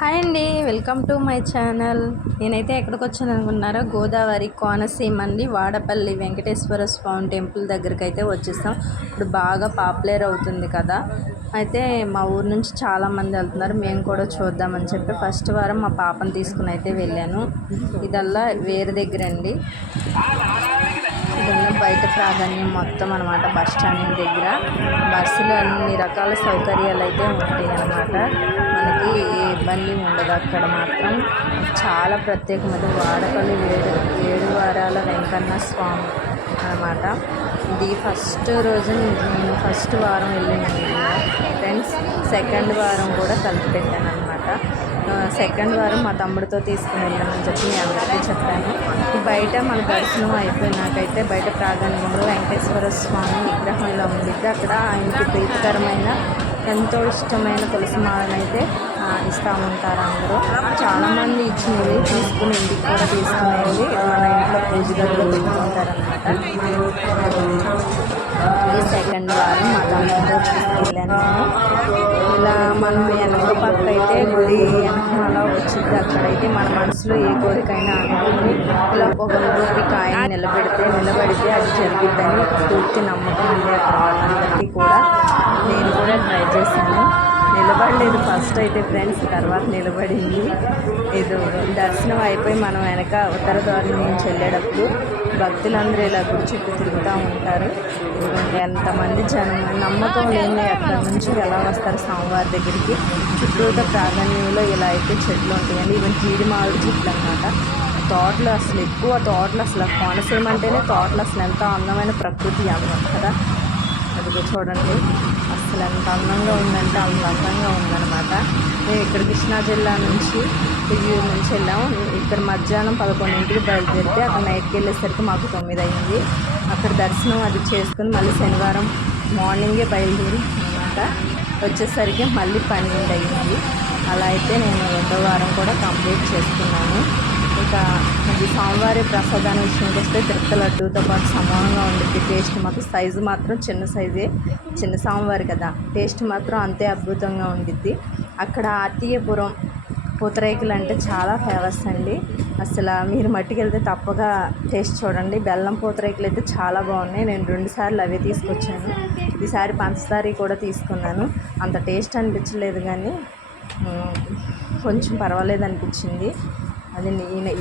Hi అండి welcome to my channel. నేనైతే ఎక్కడికి వచ్చాను అనుకున్నారో గోదావరి కోనసీమ అండి వాడపల్లి వెంకటేశ్వర స్వామి టెంపుల్ దగ్గరికి అయితే వచ్చేస్తాం ఇప్పుడు బాగా పాపులర్ అవుతుంది కదా. అయితే మా ఊరు నుంచి చాలామంది వెళ్తున్నారు మేము కూడా చూద్దామని చెప్పి ఫస్ట్ వారం మా పాపను తీసుకుని అయితే వెళ్ళాను. ఇదల్లా వేరే దగ్గర రైతు బయట ప్రాధాన్యం మొత్తం అనమాట బస్ స్టాండ్ దగ్గర. బస్సులు అన్ని రకాల సౌకర్యాలు అయితే ఉంటాయి అనమాట మనకి ఏ ఇబ్బంది ఉండదు అక్కడ మాత్రం. చాలా ప్రత్యేకమైన వాడకలు ఏడు ఏడు వారాల వెంకన్న స్వామి అనమాట ఇది ఫస్ట్ రోజు నేను ఫస్ట్ వారం వెళ్ళింది ఫ్రెండ్స్ సెకండ్ వారం కూడా కలిపి పెట్టాను అనమాట సెకండ్ వారం మా తమ్ముడితో తీసుకుని వెళ్ళామని చెప్పి నేను అందరికీ చెప్పాను. బయట మన దర్శనం అయిపోయినాకైతే బయట ప్రాంగణంలో వెంకటేశ్వర స్వామి విగ్రహంలో ఉంది. ఉండిద్ది అక్కడ ఆయనకి ప్రీతికరమైన ఎంతో ఇష్టమైన తులసి మాలనైతే ఇస్తూ ఉంటారు అందరూ. చాలామంది ఇచ్చినవి తీసుకుని ఇంటికి కూడా తీసుకుని వెళ్ళి మన ఇంట్లో పూజ గదిలో పెట్టుకుంటారనమాట ఇది సెకండ్ వారం మా తమ్ముడితో తీసుకెళ్ళాను నేను. మనం వెనక పక్క అయితే గుడి వెనకాల వచ్చింది. అక్కడైతే మన మనసులో ఏ కోరికైనా అనుకుని ఇలా ఒక రూపీ కాయని నిలబెడితే నిలబడితే అది జరిగిద్దని పూర్తి నమ్మకం ఉంది అక్కడ వాళ్ళందరికీ కూడా. నేను కూడా ట్రై చేశాను. నిలబడలేదు. ఫస్ట్ అయితే ఫ్రెండ్స్ తర్వాత నిలబడింది. ఇది దర్శనం అయిపోయి మనం వెనక ఉత్తర ద్వారం నుంచి వెళ్ళేటప్పుడు భక్తులందరూ ఇలా గుడి చుట్టూ తిరుగుతూ ఉంటారు. ఎంతమంది జనం నమ్మకం లేని అక్కడ నుంచి ఎలా వస్తారు స్వామివారి దగ్గరికి? చుట్టూతో ప్రాధాన్యంలో ఇలా అయితే చెట్లు ఉంటాయండి. ఈవెన్ జీడి మామిడి చెట్లు అనమాట తోటలు అసలు ఎక్కువ తోటలు అసలు కోనసీమ అంటేనే తోటలు అసలు ఎంత అందమైన ప్రకృతి అన్నమాట కదా. అదిగో చూడండి. అసలు ఎంత అందంగా ఉందంటే అంత అందంగా ఉందన్నమాట. మేము ఇక్కడ కృష్ణా జిల్లా నుంచి రివ్యూర్ నుంచి వెళ్ళాము. ఇక్కడ మధ్యాహ్నం పదకొండింటికి బయలుదేరితే అక్కడ నైట్కి వెళ్ళేసరికి మాకు తొమ్మిది అయింది అక్కడ దర్శనం అది చేసుకుని మళ్ళీ శనివారం మార్నింగే బయలుదేరి అనమాట వచ్చేసరికి మళ్ళీ పన్నెండు అయింది అలా అయితే నేను రెండో వారం కూడా కంప్లీట్ చేసుకున్నాను. ఇంకా అది స్వామివారి ప్రసాదాన్ని విషయానికి వస్తే తిరుపతి లడ్డూతో పాటు సమానంగా ఉంటుంది టేస్ట్ మాత్రం సైజు మాత్రం చిన్న సైజే చిన్న స్వామివారి కదా. టేస్ట్ మాత్రం అంతే అద్భుతంగా ఉండిద్ది. అక్కడ ఆర్టీయపురం పూతరేకులు అంటే చాలా ఫేమస్ అండి. అసలు మీరు మట్టుకెళ్తే తప్పగా టేస్ట్ చూడండి. బెల్లం పూతరేకులు అయితే చాలా బాగున్నాయి. నేను రెండు సార్లు అవే తీసుకొచ్చాను. ఈసారి పంచదారి కూడా తీసుకున్నాను. అంత టేస్ట్ అనిపించలేదు కానీ కొంచెం పర్వాలేదు అనిపించింది. అది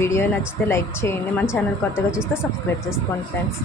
వీడియో నచ్చితే లైక్ చేయండి. మన ఛానల్ కొత్తగా చూస్తే సబ్స్క్రైబ్ చేసుకోండి ఫ్రెండ్స్.